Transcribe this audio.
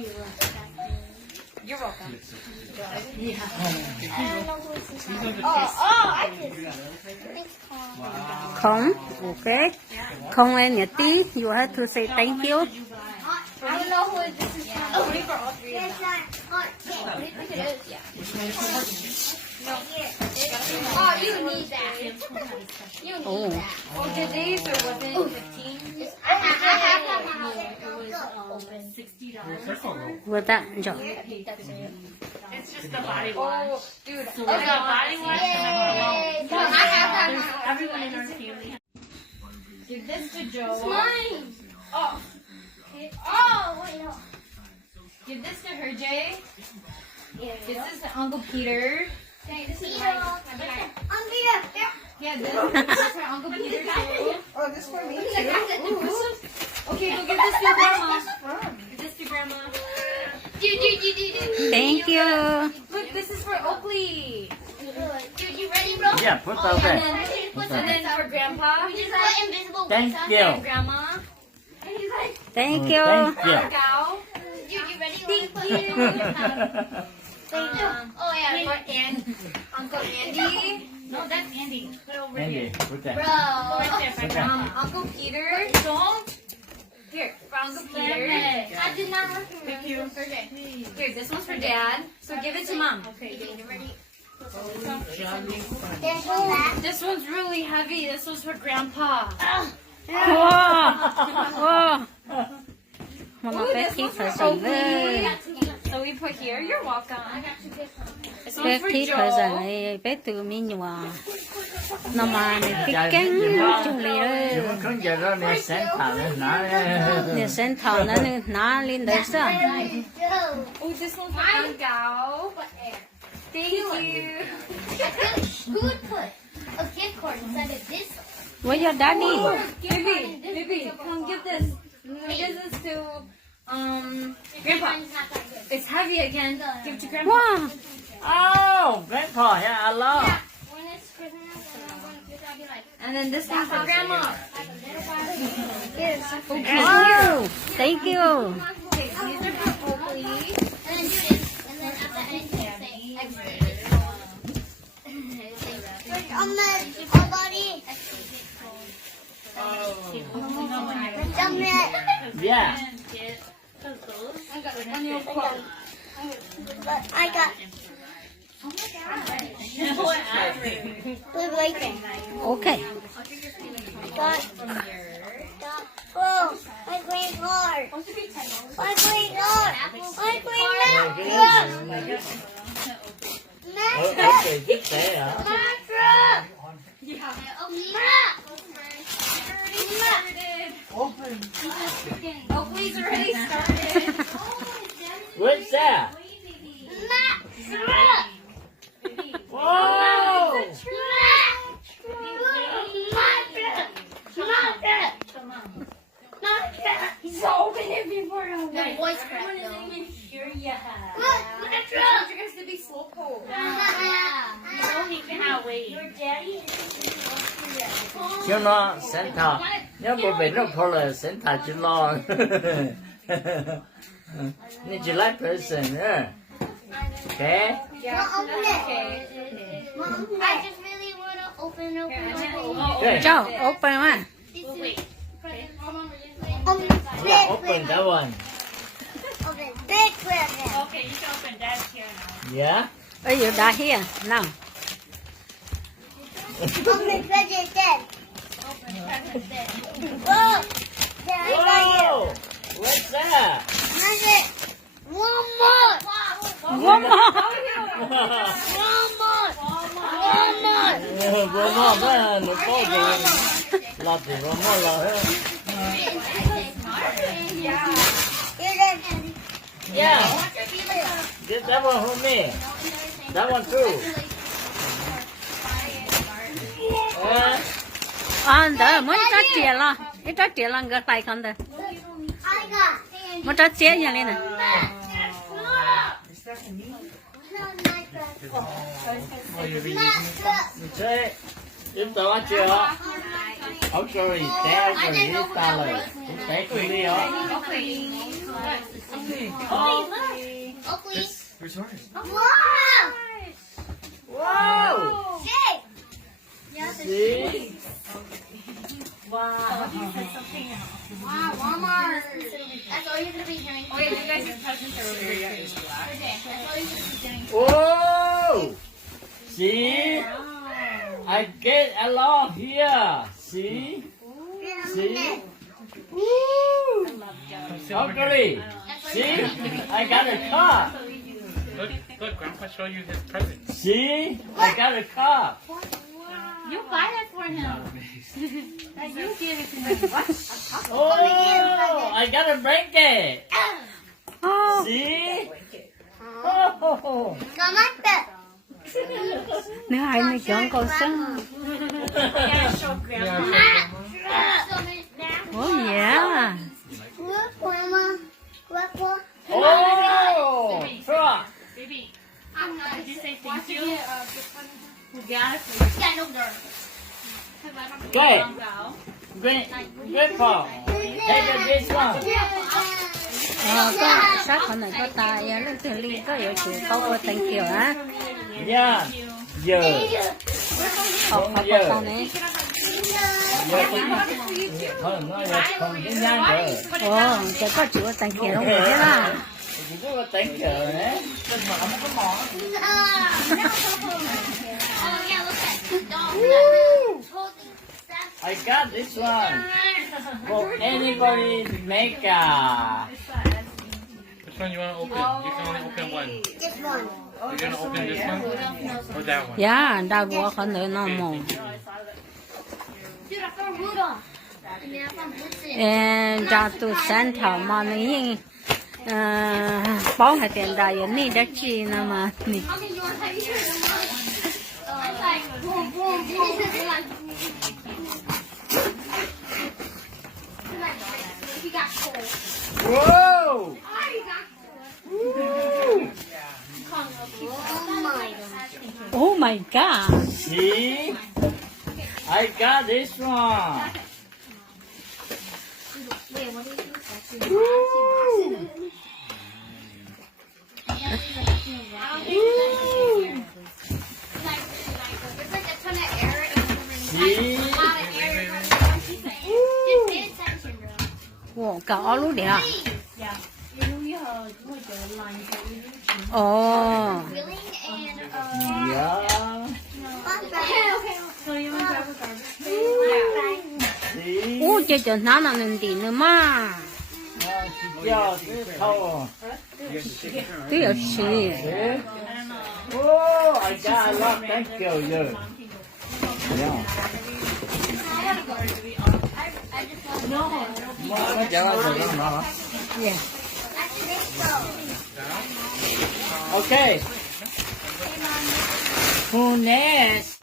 You're welcome. Yeah. I don't know who this is. I just. Không, okay. Không and Yeti, you have to say thank you. I don't know who this is from. Oh, for all three of them. I think it is. Yeah. No. Oh, you need that. You need Oh. that. Oh, did these or was it 15? I have $60. Vừa ta, rồi. It's just the body wash. Oh, dude. So we got body wash and then No, I have that. everyone in our family. Give this to Joe. Mine. Oh, Oh, wait, no. give this to her, Jay. This is to Uncle Peter. Okay, this is mine. I'm here. Yeah, this is for Uncle Peter too. Oh, this for me? Okay, go give this to Grandma. Give this to Grandma. Thank you. Look, this is for Oakley. Dude, you ready, bro? Yeah, put that And there. then, and then for Grandpa. We just put invisible Thank weights on you. And Grandma. And he's like, Thank you. Thank you. Gal. dude, you ready? Thank Oh, yeah. For Uncle Andy. No, that's Andy. Put it over Andy, here. put that. Bro. Right there, right there. Uncle Peter. Don't. Here, for Uncle Peter. I did not work Thank you. Here, this one's for Dad. So give it to Mom. Okay. There's that. This one's really heavy. This one's for Grandpa. Wow. Wow. Mama Ooh, bé this thích one's for present Oakley. đấy. So we put here. You're welcome. This Bé one's for thích present Joe. này, bé từ mình nhua. Nó mà này cái cánh chung lì đấy. Chúng không giờ đó nè sáng thảo nè nó Để xem thảo nó lên đấy sao? Oh, this one's for Aunt Gao. Thank you. Who would put a gift card inside of this? Where's your daddy? Baby, come give this. Give this to Grandpa. Mine's not that good. It's heavy again. Give it to Grandpa. Wow. Oh, grandpa, yeah, I love. When it's Christmas and I'm going to I'll be like, And then this one's for Grandma. Wow. Thank you. Okay, these are for Oakley. and then do this, and then at the end, you say extra. On the body. Yeah. I got. We're waiting. Okay. Got. Oh, my green card. My green card. My green card. Okay, get there. Oakley's already started. What's that? Whoa! He's opened it before. The voice crack. Here you have. Look, You're supposed to be slowpoke. He cannot wait. Chứ nó sáng thảo. Nếu bộ về nó có là sáng thảo chứ lo. Need you like person, yeah. Okay? Yeah, open it. okay. Mom, I just really want to open it. Okay. Cho, open one. Yeah, open that one. Open big present. Okay, you can open Dad's here now. Yeah? Are you down here? Now. Open present then. Whoa! Dad, I got you. Whoa! What's that? That's it. One more. One more. One more. One more. One more mà nó có gì? Lọt thì one more lọt hết. Yeah. Get that one for me. That one too. Đó, mới trách chìa lo. Cái trách chìa lo ngược tay không được. I got. Mới trách chìa nhà lên nè. Chơi. Chúng tôi ăn chưa? Ông sorry, té rồi đi ta rồi. Té tôi đi hả? Oh, Oh, please. Who's hard? Wow. Wow. Shake. See? Wow. He said something else. Wow, Walmart. That's all you're gonna be hearing. Oh, yeah, you guys' presents are over here. That's all you're gonna be doing. Whoa! See? I get along here. See? See? Woo! Ugly. See? I got a car. Look, Grandpa showed you his present. See? I got a car. You buy that for him. That you give it to him. What? Oh! I got a blanket. Oh, See? Oh! Come on, Pep. nếu hai mươi chọn cầu sân. Yeah, show grandma. Oh yeah. Look, Grandma. Look, look. Oh! Truck. Baby, I'm not. did you say thank you? Who got it for you? Yeah, no, girl. Great. Wow. Grandpa. Take this one. Có sát con này có tài á, lúc từ ly có yếu chuyện có vô tình kiểu á. Yeah. Giờ. Học học con này. Không, nó là không cái nhang rồi. Ồ, chỉ có chịu tình kiểu không vậy là. Chỉ có đánh cờ đấy. Oh, yeah, look at the dog. I got this one for anybody maker. Which one you want to open? You can only open one. This one. You're going to open this one or that one? Dạ, đa bùa con nữa nó mù. Dude, I found Rudolph. And then I found Blitzen. Em ra tu sản thảo mà này bảo hai tiền đại ở đây đã chi nè mà nè. How many you want to have here? It's like boom, boom, boom. It's like he got cold. Whoa! He got cold. Oh my god. See? I got this one. Wait, what did you do? There's like a ton of air See? a lot of air. Just pay attention, bro. Ồ, cả ó lú đẻ. Ồ. Willing and Yeah. See? Ủa, chơi cho nó là nên đi nữa mà. Yeah, this color. Cái ở xì. See? Oh, I got a lot. Thank you. Yeah. Yeah. Nó chả bao giờ nó. Yeah. Okay. Who next?